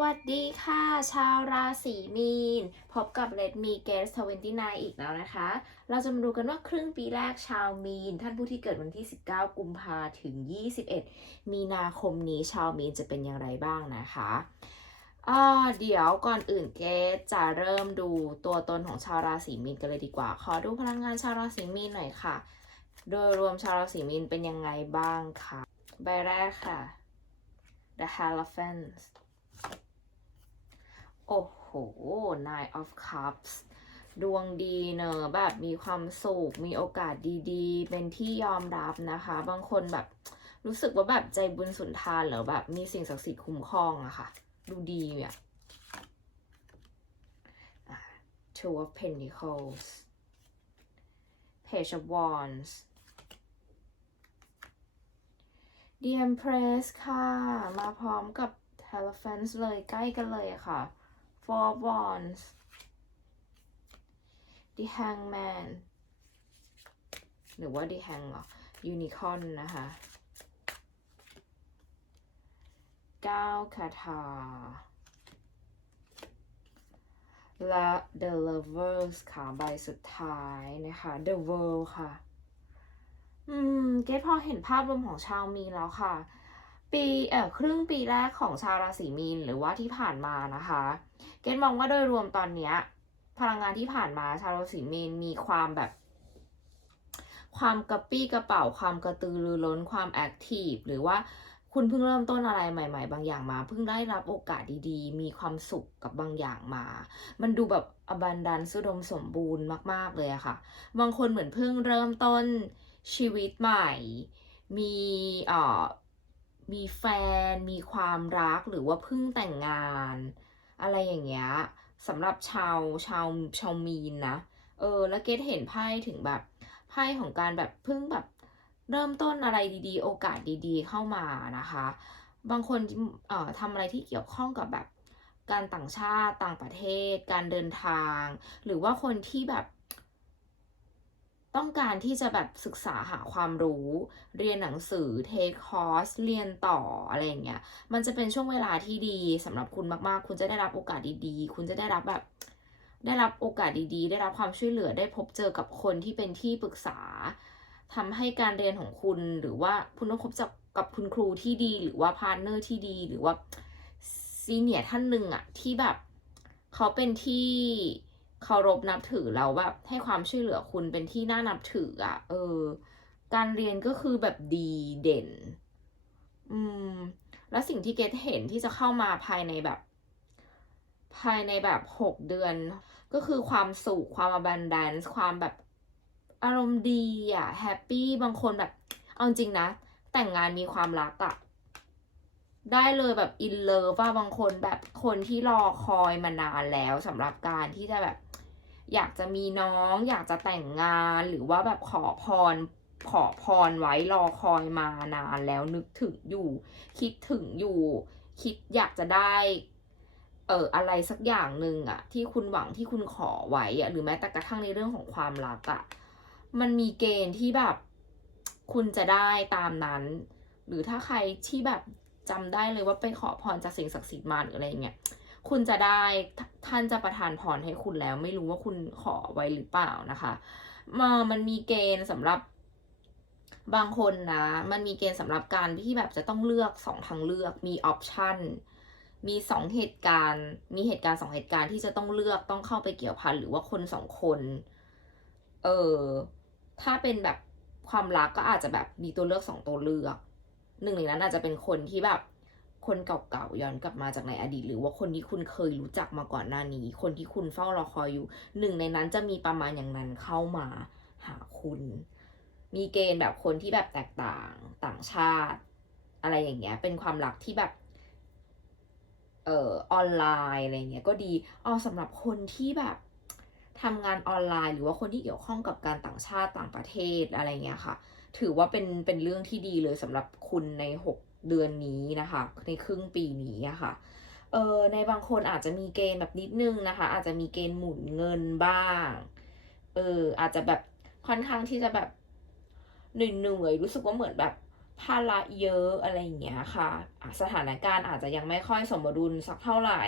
วัสดีค่ะ ชาวราศีมีน พบกับ Let Me Guess 29อีกแล้วนะคะ เราจะมาดูกันว่าครึ่งปีแรกชาวมีน ท่านผู้ที่เกิดวันที่ 19 กุมภาถึง 21 มีนาคมนี้ชาวมีนจะเป็นอย่างไรบ้างนะคะเดี๋ยวก่อนอื่นเกสจะเริ่มดูตัวตนของชาวราศีมีนกันเลยดีกว่า ขอดูพลังงานชาวราศีมีนหน่อยค่ะ โดยรวมชาวราศีมีนเป็นยังไงบ้างคะใบแรกค่ะ The Hierophant โอ้โห Nine of Cups ดวงดีเนอะแบบมีความสุข มีโอกาสดีๆ เป็นที่ยอมรับนะคะ บางคนแบบรู้สึกว่าแบบใจบุญสุนทานหรือแบบมีสิ่งศักดิ์สิทธิ์คุ้มครองอะค่ะ ดูดีอะอะ Two of Pentacles Page of Wands The Empress ค่ะ มาพร้อมกับ Hierophant เลยใกล้กันเลยค่ะ Four Wands The Hangman หรือว่า The Hang เหรอ Unicorn นะคะเก้าคาถาและ The Lovers ค่ะใบสุดท้ายนะคะ The World ค่ะ อืม เกดพอเห็นภาพรวมของชาวมีนแล้วค่ะ ปีเอ่อครึ่งปีแรกของชาวราศีมีนหรือว่าที่ผ่านมานะคะ เกดมองว่าโดยรวมตอนเนี้ย พลังงานที่ผ่านมาชาวราศีมีนมีความแบบ ความกระปี้กระเป๋าความกระตือรือร้นความแอคทีฟหรือว่าคุณเพิ่งเริ่มต้นอะไรใหม่ ๆ บางอย่างมา เพิ่งได้รับโอกาสดีๆ มีความสุขกับบางอย่างมา มันดูแบบอบันดันสุดมสมบูรณ์มาก ๆ เลยอะค่ะ บางคนเหมือนเพิ่งเริ่มต้นชีวิตใหม่ มีเอ่อมีแฟน มีความรักหรือว่าเพิ่งแต่งงาน อะไรอย่างเงี้ยสำหรับชาวชาวชาวมีนนะ เออ แล้วเกดเห็นไพ่ถึงแบบไพ่ของการแบบเพิ่งแบบเริ่มต้นอะไรดีๆ โอกาสดีๆ เข้ามานะคะ บางคนเอ่อทำอะไรที่เกี่ยวข้องกับแบบการต่างชาติต่างประเทศ การเดินทาง หรือว่าคนที่แบบ ต้องการที่จะแบบศึกษาหาความรู้ เรียนหนังสือเทคคอร์สเรียนต่ออะไรอย่างเงี้ยมันจะเป็นช่วงเวลาที่ดีสำหรับคุณมากๆ คุณจะได้รับโอกาสดีๆ คุณจะได้รับแบบ ได้รับโอกาสดีๆ ได้รับความช่วยเหลือได้พบเจอกับคนที่เป็นที่ปรึกษาทำให้การเรียนของคุณหรือว่าคุณต้องพบกับคุณครูที่ดี หรือว่าพาร์ทเนอร์ที่ดี หรือว่าซีเนียร์ท่านหนึ่งอะที่แบบเขาเป็นที่ เคารพนับถือเราแบบให้ความช่วยเหลือคุณเป็นที่น่านับถืออะเออ การเรียนก็คือแบบดีเด่น อืม แล้วสิ่งที่เกดเห็นที่จะเข้ามาภายในแบบ ภายในแบบหกเดือน ก็คือความสุขความ abundance ความแบบอารมณ์ดีอะแฮปปี้บางคนแบบ เอาจริงนะ แต่งงานมีความรักอะได้เลยแบบอินเลิฟว่าบางคนแบบคนที่รอคอยมานานแล้วสำหรับการที่จะแบบ อยากจะมีน้อง อยากจะแต่งงานหรือว่าแบบขอพรขอพรไว้รอคอยมานานแล้วนึกถึงอยู่ คิดถึงอยู่ คิดอยากจะได้เอออะไรสักอย่างหนึ่งอะที่คุณหวังที่คุณขอไว้อะหรือแม้แต่กระทั่งในเรื่องของความรักอะมันมีเกณฑ์ที่แบบคุณจะได้ตามนั้น หรือถ้าใครที่แบบจำได้เลยว่าไปขอพรจากสิ่งศักดิ์สิทธิ์มาหรืออะไรเงี้ย คุณจะได้ท่านจะประทานพรให้คุณแล้ว ไม่รู้ว่าคุณขอไว้หรือเปล่านะคะมามันมีเกณฑ์สำหรับบางคนนะ มันมีเกณฑ์สำหรับการที่แบบจะต้องเลือกสองทางเลือก มีออปชันมีสองเหตุการณ์ มีเหตุการณ์สองเหตุการณ์ที่จะต้องเลือกต้องเข้าไปเกี่ยวพันหรือว่าคนสองคน เออ ถ้าเป็นแบบความรักก็อาจจะแบบมีตัวเลือกสองตัวเลือก หนึ่งในนั้นอาจจะเป็นคนที่แบบ คนเก่าๆย้อนกลับมาจากในอดีต หรือว่าคนที่คุณเคยรู้จักมาก่อนหน้านี้ คนที่คุณเฝ้ารอคอยอยู่ หนึ่งในนั้นจะมีประมาณอย่างนั้นเข้ามาหาคุณ มีเกณฑ์แบบคนที่แบบแตกต่างต่างชาติ อะไรอย่างเงี้ย เป็นความรักที่แบบเอ่อออนไลน์อะไรเงี้ยก็ดีเอาสำหรับคนที่แบบทำงานออนไลน์ หรือว่าคนที่เกี่ยวข้องกับการต่างชาติต่างประเทศอะไรเงี้ยค่ะ ถือว่าเป็นเป็นเรื่องที่ดีเลยสำหรับคุณในหก เดือนนี้นะคะ ในครึ่งปีนี้อะค่ะเออในบางคนอาจจะมีเกณฑ์แบบนิดนึงนะคะ อาจจะมีเกณฑ์หมุนเงินบ้างเอออาจจะแบบค่อนข้างที่จะแบบเหนื่อยๆรู้สึกว่าเหมือนแบบภาระเยอะอะไรอย่างเงี้ยค่ะ สถานการณ์อาจจะยังไม่ค่อยสมดุลสักเท่าไหร่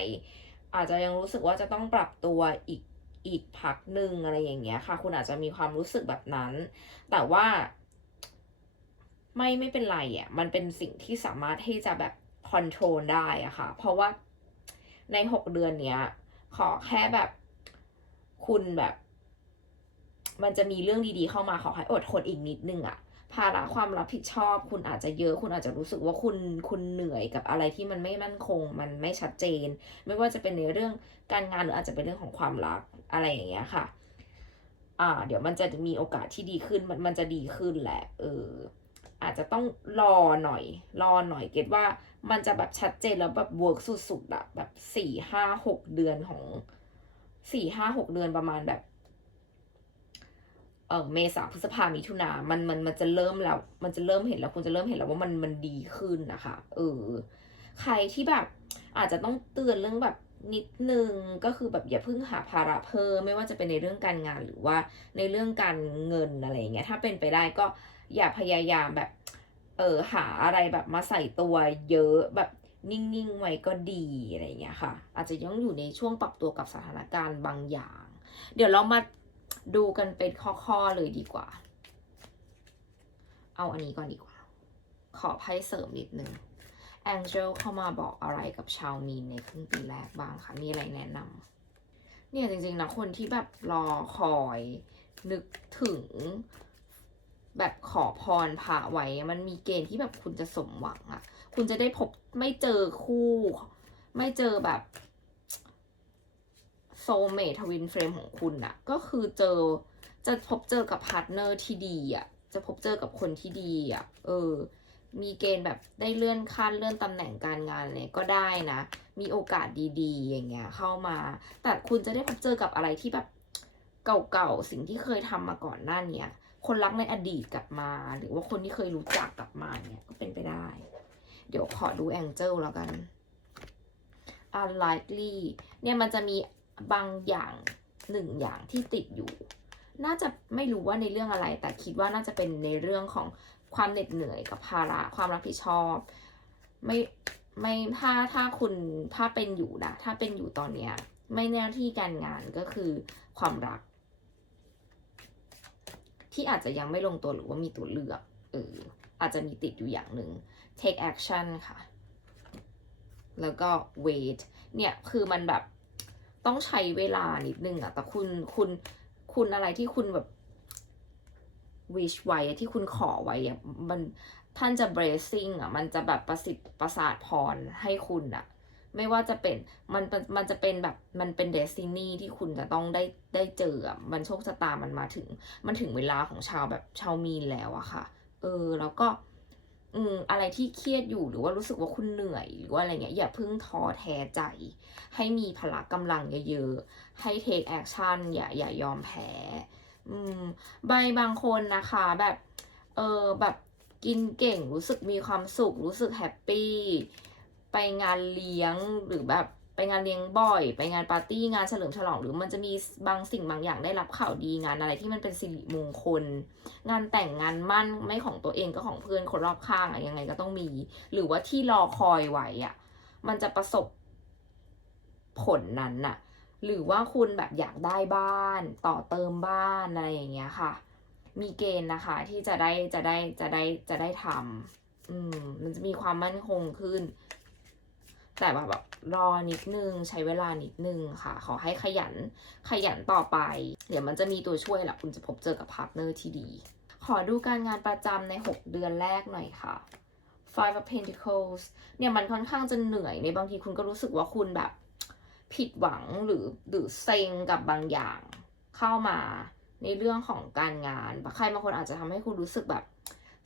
อาจจะยังรู้สึกว่าจะต้องปรับตัวอีกอีกพักหนึ่งอะไรอย่างเงี้ยค่ะ คุณอาจจะมีความรู้สึกแบบนั้น แต่ว่า ไม่ไม่เป็นไรอะมันเป็นสิ่งที่สามารถที่จะแบบคอนโทรลได้อะค่ะ เพราะว่าในหกเดือนเนี้ย ขอแค่แบบคุณแบบ มันจะมีเรื่องดีๆเข้ามาขอให้อดทนอีกนิดนึงอะภาระความรับผิดชอบ คุณอาจจะเยอะ คุณอาจจะรู้สึกว่าคุณคุณเหนื่อยกับอะไรที่มันไม่มั่นคง มันไม่ชัดเจน ไม่ว่าจะเป็นในเรื่องการงานหรืออาจจะเป็นเรื่องของความรักอะไรอย่างเงี้ยค่ะ อ่า เดี๋ยวมันจะมีโอกาสที่ดีขึ้นมันมันจะดีขึ้นแหละ เออ อาจจะต้องรอหน่อย รอหน่อยเก็ตว่ามันจะแบบชัดเจนแล้วแบบเวิร์กสุดๆอะแบบสี่ห้าหกเดือนของสี่ห้าหกเดือนประมาณแบบเออเมษาพฤษภามิถุนามันมันมันจะเริ่มแล้ว มันจะเริ่มเห็นแล้วคุณจะเริ่มเห็นแล้วว่ามันมันดีขึ้นนะคะเออใครที่แบบอาจจะต้องเตือนเรื่องแบบนิดนึงก็คือแบบอย่าเพิ่งหาภาระเพิ่มไม่ว่าจะเป็นในเรื่องการงานหรือว่าในเรื่องการเงินอะไรอย่างเงี้ยถ้าเป็นไปได้ก็ อย่าพยายามแบบ เออหาอะไรแบบมาใส่ตัวเยอะแบบนิ่งๆไว้ก็ดีอะไรอย่างเงี้ยค่ะ อาจจะยังอยู่ในช่วงปรับตัวกับสถานการณ์บางอย่าง เดี๋ยวเรามาดูกันเป็นข้อๆเลยดีกว่า เอาอันนี้ก่อนดีกว่า ขอไพ่เสริมนิดนึง Angel เข้ามาบอกอะไรกับชาวมีนในครึ่งปีแรกบ้างคะมีอะไรแนะนำเนี่ยจริงๆนะคนที่แบบรอคอยนึกถึง แบบขอพรพระไว้ มันมีเกณฑ์ที่แบบคุณจะสมหวังอะคุณจะได้พบไม่เจอคู่ ไม่เจอแบบโซเมทวินเฟรมของคุณอะก็คือเจอจะพบเจอกับพาร์ทเนอร์ที่ดีอะจะพบเจอกับคนที่ดีอะเออ มีเกณฑ์แบบได้เลื่อนขั้นเลื่อนตำแหน่งการงานเลยก็ได้นะ มีโอกาสดีๆ อย่างเงี้ยเข้ามา แต่คุณจะได้พบเจอกับอะไรที่แบบเก่าๆ สิ่งที่เคยทำมาก่อนหน้าเนี้ย คนรักในอดีตกลับมา หรือว่าคนที่เคยรู้จักกลับมาเนี่ยก็เป็นไปได้ เดี๋ยวขอดูแองเจิลแล้วกัน unlikely เนี่ยมันจะมีบางอย่างหนึ่งอย่างที่ติดอยู่ น่าจะไม่รู้ว่าในเรื่องอะไร แต่คิดว่าน่าจะเป็นในเรื่องของความเหน็ดเหนื่อยกับภาระความรับผิดชอบ ไม่ไม่ถ้าถ้าคุณถ้าเป็นอยู่นะถ้าเป็นอยู่ตอนเนี้ย ไม่แนวที่การงานก็คือความรัก ที่อาจจะยังไม่ลงตัวหรือว่ามีตัวเลือกเอออาจจะมีติดอยู่อย่างหนึ่ง take action ค่ะ แล้วก็ wait เนี่ยคือมันแบบต้องใช้เวลานิดนึงอะแต่คุณคุณคุณอะไรที่คุณแบบ wish ไว้ที่คุณขอไว้อะมันท่านจะ blessing อะมันจะแบบประสิทธิ์ประสาทพรให้คุณอะ ไม่ว่าจะเป็นมันมันจะเป็นแบบมันเป็น destiny ที่คุณจะต้องได้ได้เจอมันโชคชะตามันมาถึง มันถึงเวลาของชาวแบบชาวมีนแล้วอะค่ะ เออแล้วก็อืมอะไรที่เครียดอยู่หรือว่ารู้สึกว่าคุณเหนื่อย หรือว่าอะไรเงี้ยอย่าเพิ่งท้อแท้ใจ ให้มีพละกำลังเยอะๆ ให้ take action อย่าอย่ายอมแพ้อืมใบบางคนนะคะแบบเออแบบกินเก่งรู้สึกมีความสุข รู้สึกแฮปปี้ ไปงานเลี้ยงหรือแบบไปงานเลี้ยงบ่อย ไปงานปาร์ตี้งานเฉลิมฉลอง หรือมันจะมีบางสิ่งบางอย่างได้รับข่าวดีงานอะไรที่มันเป็นสิริมงคล งานแต่งงานมั่นไม่ของตัวเองก็ของเพื่อนคนรอบข้างอะยังไงก็ต้องมี หรือว่าที่รอคอยไว้อะมันจะประสบผลนั้นน่ะ หรือว่าคุณแบบอยากได้บ้านต่อเติมบ้านอะไรอย่างเงี้ยค่ะ มีเกณฑ์นะคะ ที่จะได้จะได้จะได้จะได้ทำอืมมันจะมีความมั่นคงขึ้น แต่แบบแบบรอนิดนึงใช้เวลานิดนึงค่ะ ขอให้ขยันขยันต่อไป เดี๋ยวมันจะมีตัวช่วยแหละคุณจะพบเจอกับพาร์ทเนอร์ที่ดี ขอดูการงานประจำใน 6 เดือนแรกหน่อยค่ะ Five of Pentacles เนี่ยมันค่อนข้างจะเหนื่อยในบางทีคุณก็รู้สึกว่าคุณแบบผิดหวังหรือหรือเซ็งกับบางอย่างเข้ามาในเรื่องของการงาน ใครบางคนอาจจะทำให้คุณรู้สึกแบบ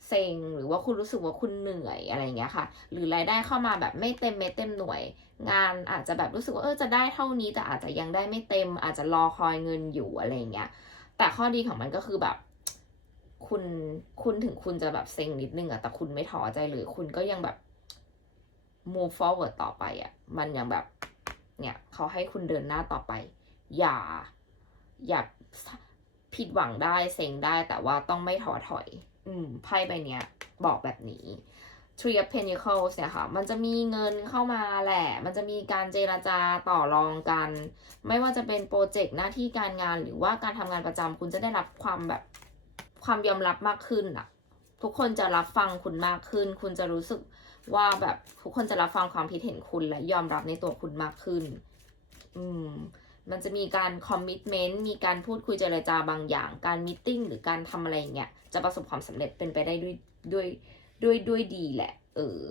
เซ็งหรือว่าคุณรู้สึกว่าคุณเหนื่อยอะไรอย่างเงี้ยค่ะ หรือรายได้เข้ามาแบบไม่เต็มเม็ดเต็มหน่วย งานอาจจะแบบรู้สึกว่าเออจะได้เท่านี้แต่อาจจะยังได้ไม่เต็ม อาจจะรอคอยเงินอยู่อะไรอย่างเงี้ยแต่ข้อดีของมันก็คือแบบคุณคุณถึงคุณจะแบบเซ็งนิดนึงอะแต่คุณไม่ท้อใจหรือคุณก็ยังแบบ move forward ต่อไปอะมันยังแบบเนี่ยเขาให้คุณเดินหน้าต่อไป อย่า อย่าผิดหวังได้เซ็งได้แต่ว่าต้องไม่ท้อถอย อืมไพ่ใบเนี้ย บอกแบบนี้ Three of Pentacles เนี่ยค่ะ มันจะมีเงินเข้ามาแหละ มันจะมีการเจราจาต่อรองกัน ไม่ว่าจะเป็นโปรเจกต์หน้าที่การงานหรือว่าการทำงานประจำคุณจะได้รับความแบบความยอมรับมากขึ้นอะทุกคนจะรับฟังคุณมากขึ้น คุณจะรู้สึกว่าแบบทุกคนจะรับฟังความคิดเห็นคุณและยอมรับในตัวคุณมากขึ้น อืม มันจะมีการคอมมิชเมนต์มีการพูดคุยเจรจาบางอย่าง การมิ팅หรือการทำอะไรอย่างเงี้ยจะประสบความสำเร็จเป็นไปได้ด้วยด้วยด้วยด้วยดีแหละ เออ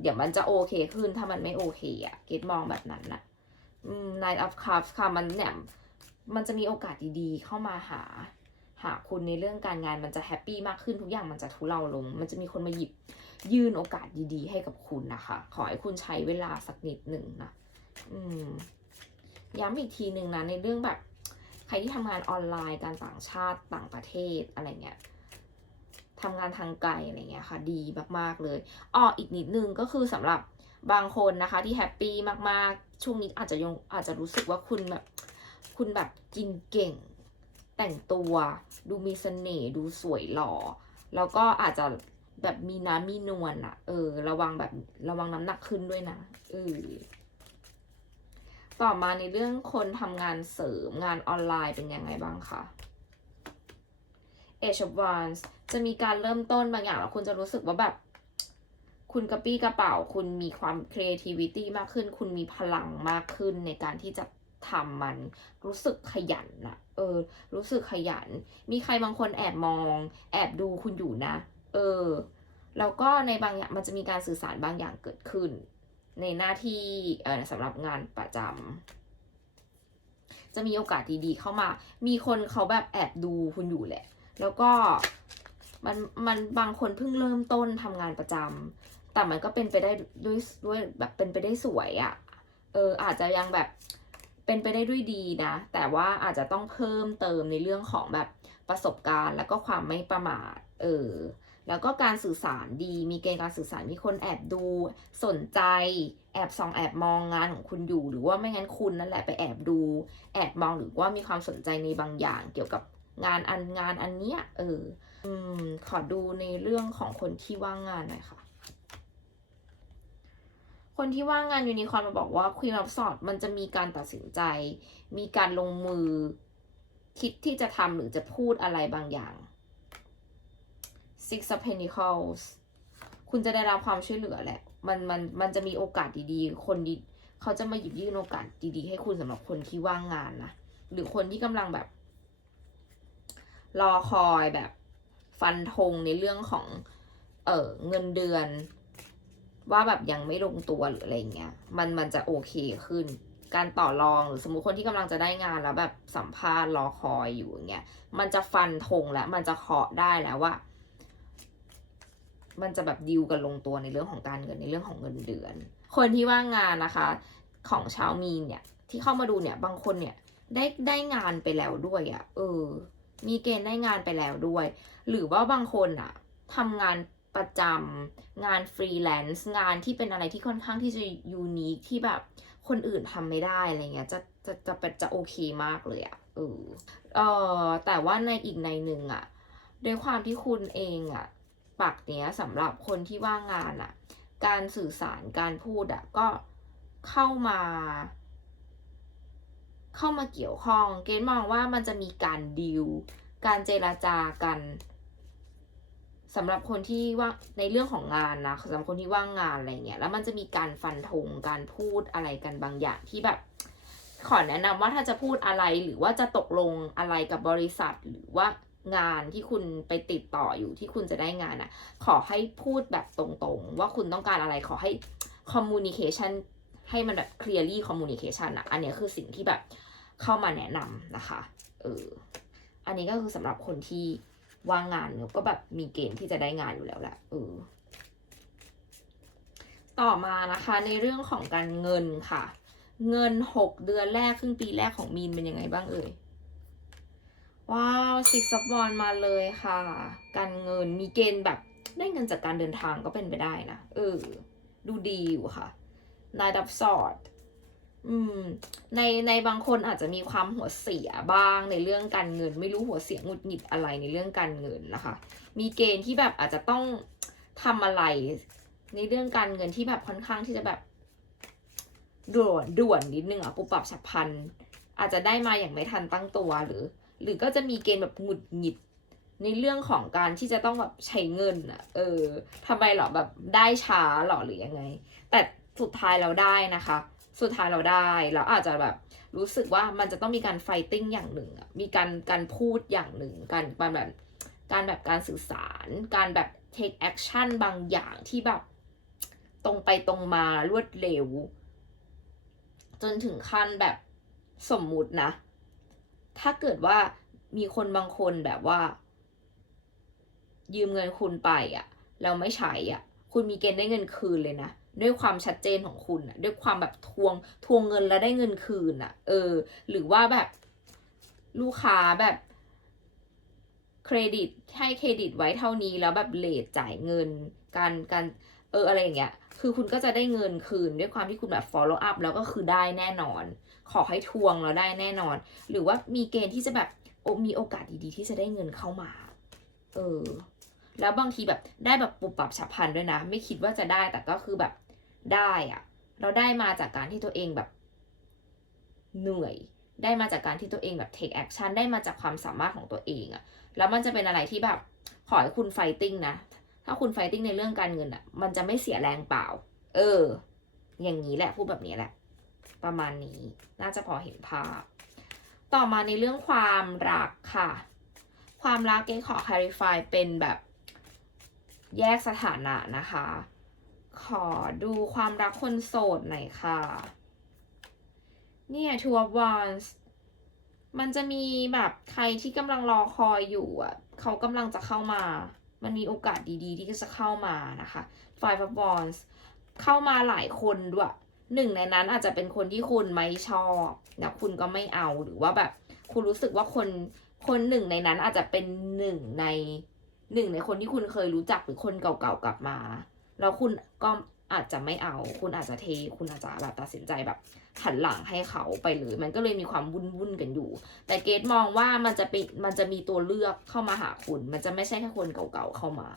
เดี๋ยวมันจะโอเคขึ้นถ้ามันไม่โอเคอะเกตมองแบบนั้นนะอืม Nine of Cups ค่ะมันเนี่ยมันจะมีโอกาสดีๆ เข้ามาหา หาคุณในเรื่องการงานมันจะแฮปปี้มากขึ้นทุกอย่างมันจะทุเลาลง มันจะมีคนมาหยิบยื่นโอกาสดีๆ ให้กับคุณนะคะ ขอให้คุณใช้เวลาสักนิดหนึ่งนะ อืม ย้ำอีกทีหนึ่งนะในเรื่องแบบใครที่ทำงานออนไลน์การต่างชาติต่างประเทศอะไรเงี้ยทำงานทางไกลอะไรเงี้ยค่ะ ดีมากๆเลยอ้ออีกนิดนึงก็คือสำหรับบางคนนะคะที่แฮปปี้มากๆ ช่วงนี้อาจจะยังอาจจะรู้สึกว่าคุณแบบ คุณแบบกินเก่ง แต่งตัวดูมีเสน่ห์ดูสวยหล่อ แล้วก็อาจจะแบบมีน้ำมีนวลอะเออ ระวังแบบระวังน้ำหนักขึ้นด้วยนะเออ ต่อมาในเรื่องคนทำงานเสริมงานออนไลน์เป็นยังไงบ้างคะ Age of Wands จะมีการเริ่มต้นบางอย่างแล้วคุณจะรู้สึกว่าแบบ คุณกระปี้กระเป๋า คุณมีความ creativity มากขึ้น คุณมีพลังมากขึ้นในการที่จะทำมันรู้สึกขยันนะเออ รู้สึกขยัน มีใครบางคนแอบมอง แอบดูคุณอยู่นะ เออ แล้วก็ในบางอย่างมันจะมีการสื่อสารบางอย่างเกิดขึ้น ในหน้าที่สำหรับงานประจำจะมีโอกาสดีๆเข้ามา มีคนเขาแบบแอบดูคุณอยู่แหละ แล้วก็มันมันบางคนเพิ่งเริ่มต้นทำงานประจำแต่มันก็เป็นไปได้ด้วยด้วยแบบเป็นไปได้สวยอะ่ะเอออาจจะยังแบบเป็นไปได้ด้วยดีนะ แต่ว่าอาจจะต้องเพิ่มเติมในเรื่องของแบบประสบการณ์ แล้วก็ความไม่ประมาทเออ แล้วก็การสื่อสารดี มีเกณฑ์การสื่อสารมีคนแอบดูสนใจ แอบส่องแอบมองงานของคุณอยู่ หรือว่าไม่งั้นคุณนั่นแหละไปแอบดู แอบมองหรือว่ามีความสนใจในบางอย่าง เกี่ยวกับงานอันงานอันเนี้ยเอออืมขอดูในเรื่องของคนที่ว่างงานหน่อยค่ะ คนที่ว่างงานยูนิคอร์นมาบอกว่าควีน of s w o r d มันจะมีการตัดสินใจ มีการลงมือ คิดที่จะทำหรือจะพูดอะไรบางอย่าง Six of Pentacles คุณจะได้รับความช่วยเหลือแหละ มันมันมันจะมีโอกาสดีๆ คนดีเขาจะมาหยิบยื่นโอกาสดีๆ ให้คุณสำหรับคนที่ว่างงานนะ หรือคนที่กำลังแบบ รอคอยแบบฟันธงในเรื่องของ เออเงินเดือน ว่าแบบยังไม่ลงตัวหรืออะไรเงี้ย มันมันจะโอเคขึ้น การต่อรองหรือสมมุติคนที่กำลังจะได้งานแล้วแบบสัมภาษณ์รอคอยอยู่อย่างเงี้ย มันจะฟันธงแล้วมันจะเคาะได้แล้วว่า มันจะแบบดิวกันลงตัวในเรื่องของการเงินในเรื่องของเงินเดือน คนที่ว่างงานนะคะ ของชาวมีนเนี่ย ที่เข้ามาดูเนี่ยบางคนเนี่ยได้ได้งานไปแล้วด้วยอะ่ะ เออ มีเกณฑ์ได้งานไปแล้วด้วย หรือว่าบางคนอะ่ะทำงานประจำงานฟรีแลนซ์งานที่เป็นอะไรที่ค่อนข้างที่จะยูนิคที่แบบคนอื่นทำไม่ได้อะไรเงี้ยจะจะจะเป็นจะโอเคมากเลยอะ่ะเออเออแต่ว่าในอีกในหนึ่งอะ่ะด้วยความที่คุณเองอะ่ะ ปักเนี้ยสำหรับคนที่ว่างงานอะ่ะการสื่อสารการพูดอะ่ะก็เข้ามา เข้ามาเกี่ยวข้อง เกณฑ์มองว่ามันจะมีการดีลการเจราจากันสำหรับคนที่ว่าในเรื่องของงานนะสำหรับคนที่ว่างงานอะไรเงี้ยแล้วมันจะมีการฟันธงการพูดอะไรกันบางอย่างที่แบบ ขอแนะนำว่าถ้าจะพูดอะไรหรือว่าจะตกลงอะไรกับบริษัทหรือว่า งานที่คุณไปติดต่ออยู่ที่คุณจะได้งานอะ ขอให้พูดแบบตรงๆ ว่าคุณต้องการอะไรขอให้ communication ให้มันแบบ clearly communication อะ อันนี้คือสิ่งที่แบบเข้ามาแนะนำนะคะ เออ อันนี้ก็คือสำหรับคนที่ว่างงานเนอะก็แบบมีเกณฑ์ที่จะได้งานอยู่แล้วแหละเออ ต่อมานะคะในเรื่องของการเงินค่ะ เงินหกเดือนแรกครึ่งปีแรกของมีนเป็นยังไงบ้างเอ่ย ว้าวซิกซับบอลมาเลยค่ะ การเงินมีเกณฑ์แบบได้เงินจากการเดินทางก็เป็นไปได้นะ เออ ดูดีอยู่ค่ะนายดับสอดอืม ในในบางคนอาจจะมีความหัวเสียบ้างในเรื่องการเงิน ไม่รู้หัวเสียงุดหงิดอะไรในเรื่องการเงินนะคะ มีเกณฑ์ที่แบบอาจจะต้องทำอะไร ในเรื่องการเงินที่แบบค่อนข้างที่จะแบบ ด่วนด่วนนิดนึงอะปุบปับฉับพลันอาจจะได้มาอย่างไม่ทันตั้งตัวหรือ หรือก็จะมีเกณฑ์แบบหงุดหงิด ในเรื่องของการที่จะต้องแบบใช้เงินอะเออทำไมหรอแบบได้ช้าหรอหรือยังไง แต่สุดท้ายเราได้นะคะ สุดท้ายเราได้แล้วอาจจะแบบรู้สึกว่ามันจะต้องมีการไฟติ้งอย่างหนึ่งมีการการพูดอย่างหนึ่งการการแบบการแบบการสื่อสาร การแบบ take action บางอย่างที่แบบ ตรงไปตรงมารวดเร็ว จนถึงขั้นแบบสมมุตินะ ถ้าเกิดว่ามีคนบางคนแบบว่า ยืมเงินคุณไปอะแล้วไม่ใช้อะ คุณมีเกณฑ์ได้เงินคืนเลยนะด้วยความชัดเจนของคุณอะด้วยความแบบทวงทวงเงินแล้วได้เงินคืนอะเออ หรือว่าแบบลูกค้าแบบเครดิตให้เครดิตไว้เท่านี้แล้วแบบเลทจ่ายเงิน การการเอออะไรอย่างเงี้ย คือคุณก็จะได้เงินคืนด้วยความที่คุณแบบ follow up แล้วก็คือได้แน่นอน ขอให้ทวงแล้วได้แน่นอน หรือว่ามีเกณฑ์ที่จะแบบมีโอกาสดีๆ ที่จะได้เงินเข้ามา เออ แล้วบางทีแบบได้แบบปุบปับฉับพลันด้วยนะ ไม่คิดว่าจะได้แต่ก็คือแบบได้อะเราได้มาจากการที่ตัวเองแบบ เหนื่อย ได้มาจากการที่ตัวเองแบบ take action ได้มาจากความสามารถของตัวเองอะแล้วมันจะเป็นอะไรที่แบบขอให้คุณ fighting นะ ถ้าคุณ fighting ในเรื่องการเงินอะมันจะไม่เสียแรงเปล่า เออ อย่างนี้แหละ พูดแบบนี้แหละ ประมาณนี้ น่าจะพอเห็นภาพ ต่อมาในเรื่องความรักค่ะ ความรักเกขอ clarify เป็นแบบแยกสถานะนะคะ ขอดูความรักคนโสดหน่อยค่ะ เนี่ย two of wands มันจะมีแบบใครที่กำลังรอคอยอยู่อะ เขากำลังจะเข้ามา มันมีโอกาสดีๆ ที่จะเข้ามานะคะ five of wands เข้ามาหลายคนด้วย หนึ่งในนั้นอาจจะเป็นคนที่คุณไม่ชอบนะคุณก็ไม่เอาหรือว่าแบบ คุณรู้สึกว่าคนคนหนึ่งในนั้นอาจจะเป็นหนึ่งในหนึ่งในคนที่คุณเคยรู้จักหรือคนเก่าๆกลับมา แล้วคุณก็อาจจะไม่เอา คุณอาจจะเท คุณอาจจะแบบตัดสินใจแบบหันหลังให้เขาไปเลยมันก็เลยมีความวุ่นวุ่นๆกันอยู่ แต่เกตมองว่ามันจะเป็นมันจะมีตัวเลือกเข้ามาหาคุณ มันจะไม่ใช่แค่คนเก่าๆเข้ามา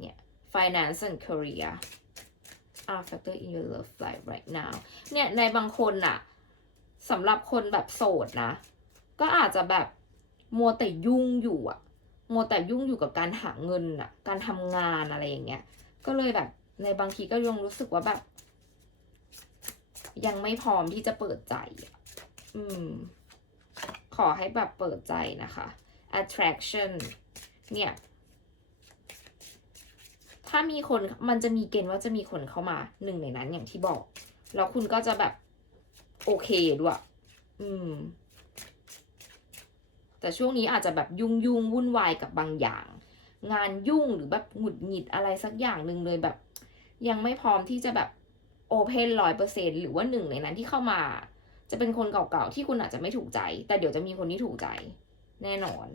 เนี่ย finance and career are factor in your love life right now เนี่ยในบางคนน่ะสำหรับคนแบบโสดนะ ก็อาจจะแบบมัวแต่ยุ่งอยู่อะมัวแต่ยุ่งอยู่กับการหาเงินอะการทำงานอะไรอย่างเงี้ย ก็เลยแบบในบางทีก็ยังรู้สึกว่าแบบ ยังไม่พร้อมที่จะเปิดใจอะอืม ขอให้แบบเปิดใจนะคะ attraction เนี่ย ถ้ามีคนมันจะมีเกณฑ์ว่าจะมีคนเข้ามาหนึ่งในนั้นอย่างที่บอก แล้วคุณก็จะแบบโอเคด้วย อืม แต่ช่วงนี้อาจจะแบบยุ่งยุ่งวุ่นวายกับบางอย่าง งานยุ่งหรือแบบหงุดหงิดอะไรสักอย่างหนึ่งเลยแบบ ยังไม่พร้อมที่จะแบบโอเพนร้อยเปอร์เซ็นหรือว่าหนึ่งในนั้นที่เข้ามา จะเป็นคนเก่าๆที่คุณอาจจะไม่ถูกใจ แต่เดี๋ยวจะมีคนที่ถูกใจ แน่นอน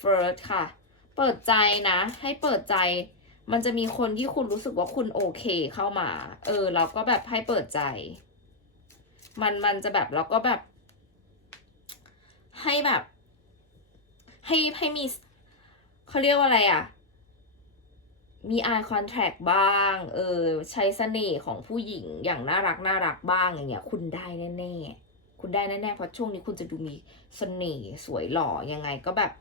first ค่ะ เปิดใจนะ ให้เปิดใจ มันจะมีคนที่คุณรู้สึกว่าคุณโอเคเข้ามา เออ เราก็แบบให้เปิดใจ มันมันจะแบบเราก็แบบ ให้แบบ ให้ให้มีเขาเรียกว่าอะไรอะ่ะ มี eye contact บ้าง เออ ใช้เสน่ห์ของผู้หญิงอย่างน่ารักน่ารักบ้างอย่างเงี้ย คุณได้แน่ๆ คุณได้แน่ๆ เพราะช่วงนี้คุณจะดูมีเสน่ห์สวยหล่อยังไงก็แบบ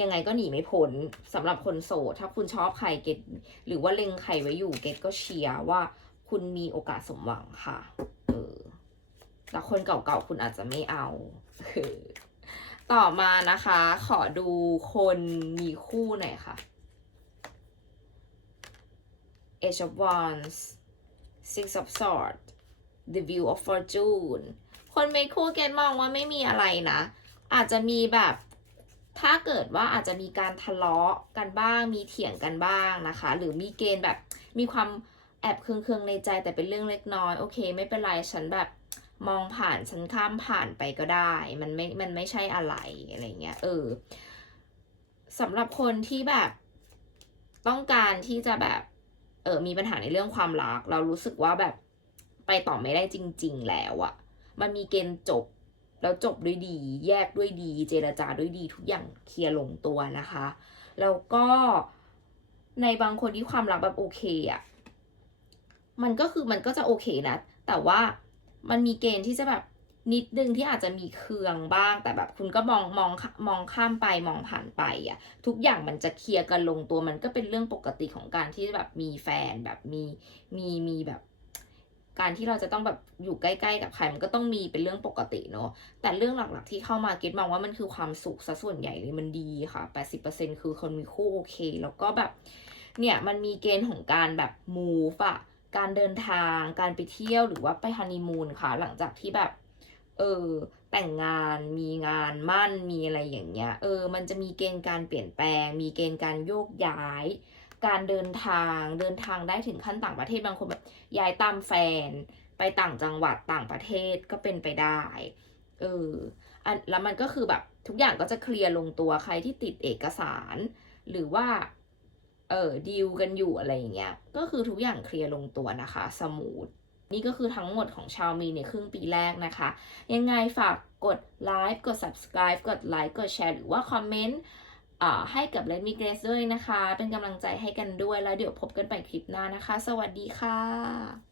ยังไงก็หนีไม่พ้นสำหรับคนโสด ถ้าคุณชอบใครเกตหรือว่าเล็งใครไว้อยู่เกตก็เชียร์ว่าคุณมีโอกาสสมหวังค่ะ เออแต่คนเก่าๆคุณอาจจะไม่เอาเออต่อมานะคะ ขอดูคนมีคู่หน่อยค่ะ Age of Wands Six of Swords The View of Fortune คนมีคู่เกณฑ์มองว่าไม่มีอะไรนะ อาจจะมีแบบ ถ้าเกิดว่าอาจจะมีการทะเลาะกันบ้าง มีเถียงกันบ้างนะคะ หรือมีเกณฑ์แบบมีความแอบเคืองๆในใจแต่เป็นเรื่องเล็กน้อย โอเค ไม่เป็นไรฉันแบบมองผ่านฉันข้ามผ่านไปก็ได้ มันไม่ มันไม่ใช่อะไรอะไรเงี้ย เออสำหรับคนที่แบบต้องการที่จะแบบ เออมีปัญหาในเรื่องความรัก เรารู้สึกว่าแบบไปต่อไม่ได้จริง ๆ แล้วอะมันมีเกณฑ์จบ แล้วจบด้วยดี แยกด้วยดี เจรจาด้วยดีทุกอย่างเคลียร์ลงตัวนะคะ แล้วก็ในบางคนที่ความรักแบบโอเคอะ่ะมันก็คือมันก็จะโอเคนะ แต่ว่ามันมีเกณฑ์ที่จะแบบนิดนึงที่อาจจะมีเคืองบ้าง แต่แบบคุณก็มองมองมองข้ามไปมองผ่านไปอะ่ะ ทุกอย่างมันจะเคลียร์กันลงตัวมันก็เป็นเรื่องปกติของการที่แบบมีแฟนแบบมีมีมีแบบ การที่เราจะต้องแบบอยู่ใกล้ๆกับใครมันก็ต้องมีเป็นเรื่องปกติเนาะแต่เรื่องหลักๆที่เข้ามาเก็ตมองว่ามันคือความสุขซะส่วนใหญ่เลยมันดีค่ะ80%คือคนมีคู่โอเค แล้วก็แบบเนี่ยมันมีเกณฑ์ของการแบบ move อะการเดินทางการไปเที่ยวหรือว่าไปฮันนีมูนค่ะ หลังจากที่แบบ เออแต่งงานมีงานมั่นมีอะไรอย่างเงี้ย เออ มันจะมีเกณฑ์การเปลี่ยนแปลง มีเกณฑ์การโยกย้าย การเดินทางเดินทางได้ถึงขั้นต่างประเทศบางคนแบบย้ายตามแฟน ไปต่างจังหวัดต่างประเทศก็เป็นไปได้เอออันแล้วมันก็คือแบบทุกอย่างก็จะเคลียร์ลงตัวใครที่ติดเอกสาร หรือว่าเออดีลกันอยู่อะไรอย่างเงี้ยก็คือทุกอย่างเคลียร์ลงตัวนะคะสมูทนี่ก็คือทั้งหมดของชาวมีในครึ่งปีแรกนะคะ ยังไงฝากกดไลค์กด subscribe กดไลค์กดแชร์หรือว่าคอมเมนต์ ให้กับ Let Me Grace ด้วยนะคะ เป็นกำลังใจให้กันด้วยแล้วเดี๋ยวพบกันใหม่คลิปหน้านะคะ สวัสดีค่ะ